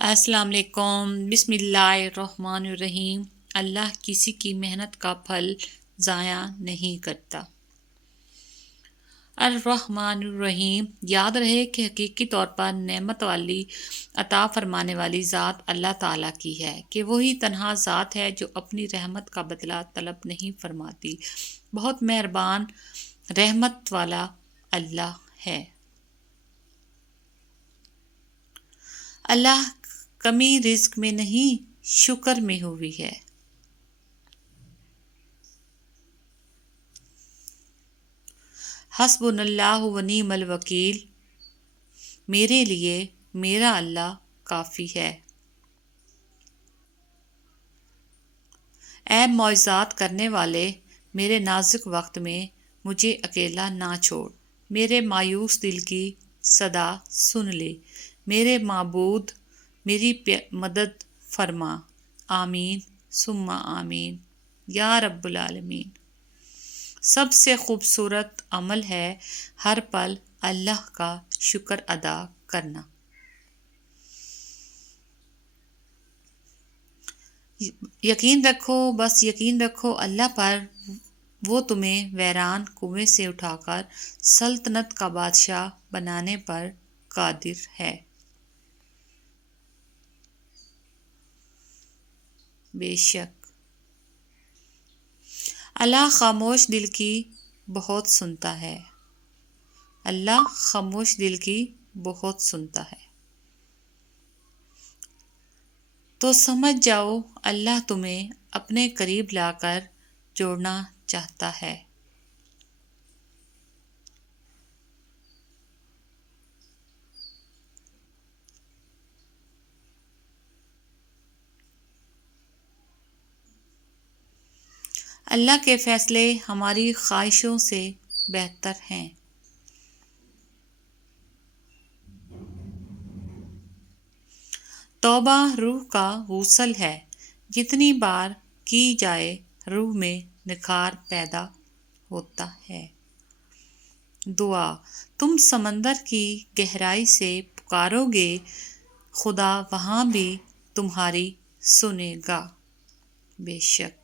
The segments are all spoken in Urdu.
السلام علیکم۔ بسم اللہ الرحمن الرحیم۔ اللہ کسی کی محنت کا پھل ضائع نہیں کرتا۔ الرحمن الرحیم۔ یاد رہے کہ حقیقی طور پر نعمت والی عطا فرمانے والی ذات اللہ تعالیٰ کی ہے، کہ وہی تنہا ذات ہے جو اپنی رحمت کا بدلہ طلب نہیں فرماتی۔ بہت مہربان رحمت والا اللہ ہے۔ اللہ کمی رزق میں نہیں، شکر میں ہوئی ہے۔ حسبنا اللہ و نعم الوکیل۔ میرے لیے میرا اللہ کافی ہے۔ اے معجزات کرنے والے، میرے نازک وقت میں مجھے اکیلا نہ چھوڑ۔ میرے مایوس دل کی صدا سن لے۔ میرے معبود میری مدد فرما۔ آمین ثم آمین یا رب العالمین۔ سب سے خوبصورت عمل ہے ہر پل اللہ کا شکر ادا کرنا۔ یقین رکھو، بس یقین رکھو اللہ پر، وہ تمہیں ویران کنویں سے اٹھا کر سلطنت کا بادشاہ بنانے پر قادر ہے۔ بے شک اللہ خاموش دل کی بہت سنتا ہے۔ اللہ خاموش دل کی بہت سنتا ہے۔ تو سمجھ جاؤ اللہ تمہیں اپنے قریب لا کر جوڑنا چاہتا ہے۔ اللہ کے فیصلے ہماری خواہشوں سے بہتر ہیں۔ توبہ روح کا غسل ہے، جتنی بار کی جائے روح میں نکھار پیدا ہوتا ہے۔ دعا۔ تم سمندر کی گہرائی سے پکارو گے، خدا وہاں بھی تمہاری سنے گا۔ بے شک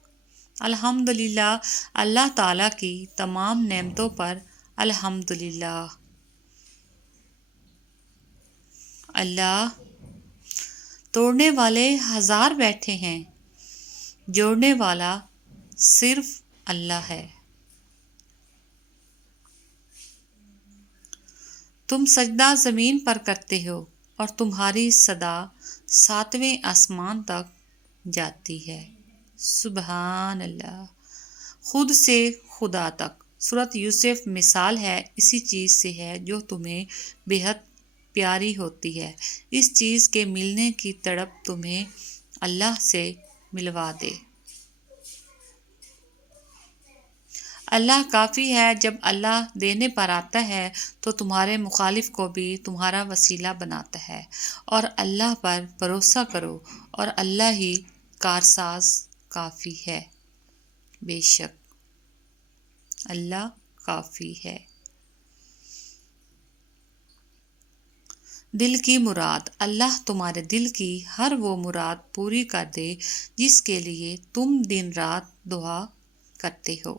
الحمدللہ، اللہ تعالیٰ کی تمام نعمتوں پر الحمدللہ۔ اللہ توڑنے والے ہزار بیٹھے ہیں، جوڑنے والا صرف اللہ ہے۔ تم سجدہ زمین پر کرتے ہو اور تمہاری صدا 7ویں آسمان تک جاتی ہے۔ سبحان اللہ۔ خود سے خدا تک۔ سورۃ یوسف مثال ہے اسی چیز سے ہے جو تمہیں بے حد پیاری ہوتی ہے، اس چیز کے ملنے کی تڑپ تمہیں اللہ سے ملوا دے۔ اللہ کافی ہے۔ جب اللہ دینے پر آتا ہے تو تمہارے مخالف کو بھی تمہارا وسیلہ بناتا ہے، اور اللہ پر بھروسہ کرو، اور اللہ ہی کارساز کافی ہے۔ بے شک اللہ کافی ہے۔ دل کی مراد۔ اللہ تمہارے دل کی ہر وہ مراد پوری کر دے جس کے لیے تم دن رات دعا کرتے ہو۔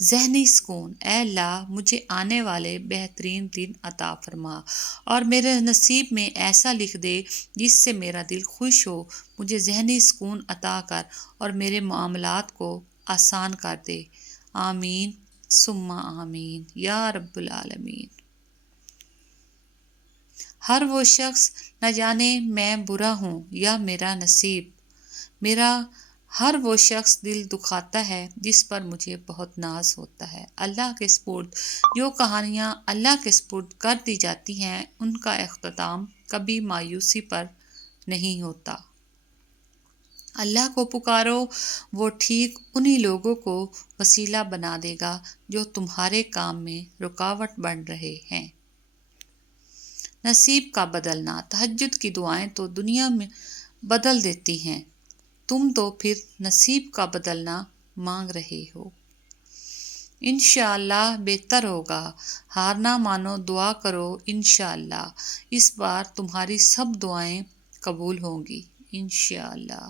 ذہنی سکون۔ اے اللہ مجھے آنے والے بہترین دن عطا فرما، اور میرے نصیب میں ایسا لکھ دے جس سے میرا دل خوش ہو۔ مجھے ذہنی سکون عطا کر اور میرے معاملات کو آسان کر دے۔ آمین ثم آمین یا رب العالمین۔ ہر وہ شخص نہ جانے میں برا ہوں یا میرا نصیب، میرا ہر وہ شخص دل دکھاتا ہے جس پر مجھے بہت ناز ہوتا ہے۔ اللہ کے سپرد جو کہانیاں اللہ کے سپرد کر دی جاتی ہیں، ان کا اختتام کبھی مایوسی پر نہیں ہوتا۔ اللہ کو پکارو، وہ ٹھیک انہی لوگوں کو وسیلہ بنا دے گا جو تمہارے کام میں رکاوٹ بن رہے ہیں۔ نصیب کا بدلنا۔ تہجد کی دعائیں تو دنیا میں بدل دیتی ہیں، تم تو پھر نصیب کا بدلنا مانگ رہے ہو۔ انشاءاللہ بہتر ہوگا۔ ہار نہ مانو، دعا کرو، انشاءاللہ اس بار تمہاری سب دعائیں قبول ہوں گی انشاءاللہ۔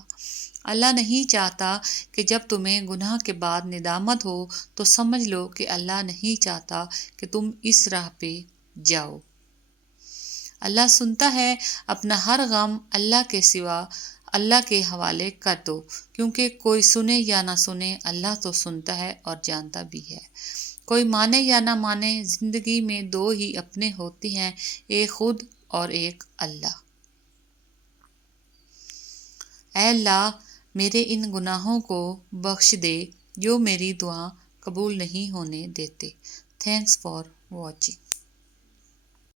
اللہ نہیں چاہتا کہ جب تمہیں گناہ کے بعد ندامت ہو تو سمجھ لو کہ اللہ نہیں چاہتا کہ تم اس راہ پہ جاؤ۔ اللہ سنتا ہے، اپنا ہر غم اللہ کے سوا اللہ کے حوالے کر دو، کیونکہ کوئی سنے یا نہ سنے اللہ تو سنتا ہے اور جانتا بھی ہے۔ کوئی مانے یا نہ مانے، زندگی میں دو ہی اپنے ہوتے ہیں، ایک خود اور ایک اللہ۔ اے اللہ، میرے ان گناہوں کو بخش دے جو میری دعا قبول نہیں ہونے دیتے۔ Thanks for watching.